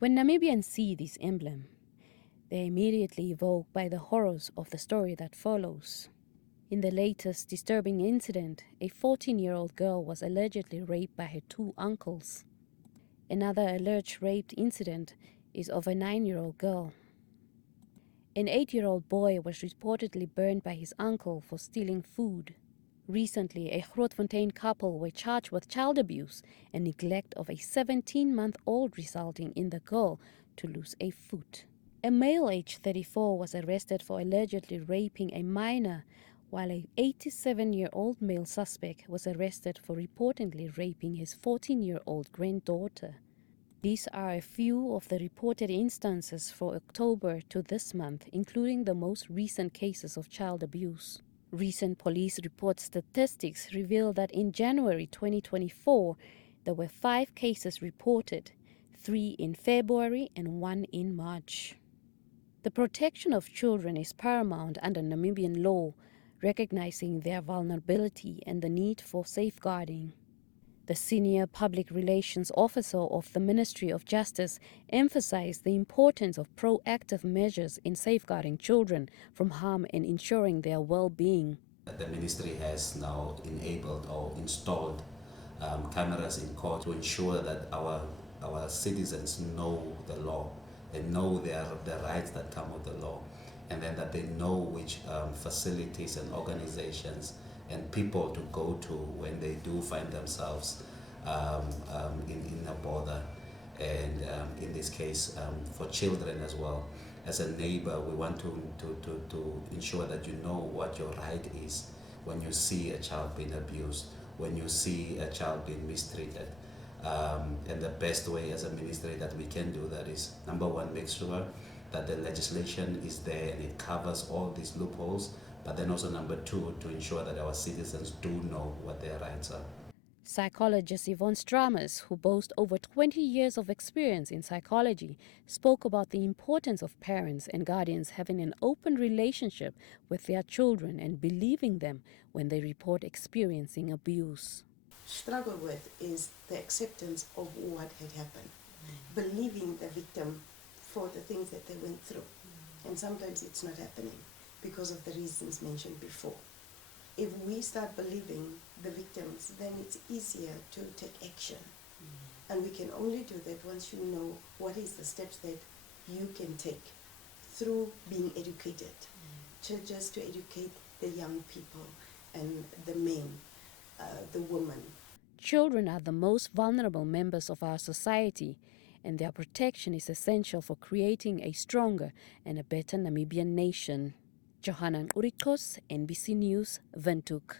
When Namibians see this emblem, they are immediately evoked by the horrors of the story that follows. In the latest disturbing incident, a 14-year-old girl was allegedly raped by her two uncles. Another alleged rape incident is of a 9-year-old girl. An 8-year-old boy was reportedly burned by his uncle for stealing food. Recently, a Grootfontein couple were charged with child abuse and neglect of a 17-month-old, resulting in the girl to lose a foot. A male aged 34 was arrested for allegedly raping a minor, while an 87-year-old male suspect was arrested for reportedly raping his 14-year-old granddaughter. These are a few of the reported instances for October to this month, including the most recent cases of child abuse. Recent police report statistics reveal that in January 2024, there were 5 cases reported, 3 in February and 1 in March. The protection of children is paramount under Namibian law, recognizing their vulnerability and the need for safeguarding. The senior public relations officer of the Ministry of Justice emphasized the importance of proactive measures in safeguarding children from harm and ensuring their well-being. The ministry has now enabled or installed cameras in court to ensure that our citizens know the law, they know the rights that come with the law, and then that they know which facilities and organizations and people to go to when they do find themselves in a bother. And in this case, for children as well. As a neighbor, we want to ensure that you know what your right is when you see a child being abused, when you see a child being mistreated. And the best way as a ministry that we can do that is, number one, make sure that the legislation is there and it covers all these loopholes, but then also number two, to ensure that our citizens do know what their rights are. Psychologist Yvonne Strammers, who boasts over 20 years of experience in psychology, spoke about the importance of parents and guardians having an open relationship with their children and believing them when they report experiencing abuse. Struggle with is the acceptance of what had happened, believing the victim for the things that they went through. And sometimes it's not happening because of the reasons mentioned before. If we start believing the victims, then it's easier to take action. And we can only do that once you know what is the steps that you can take through being educated, just to educate the young people and the men, the women. Children are the most vulnerable members of our society, and their protection is essential for creating a stronger and a better Namibian nation. Johanna Urikos, NBC News, Windhoek.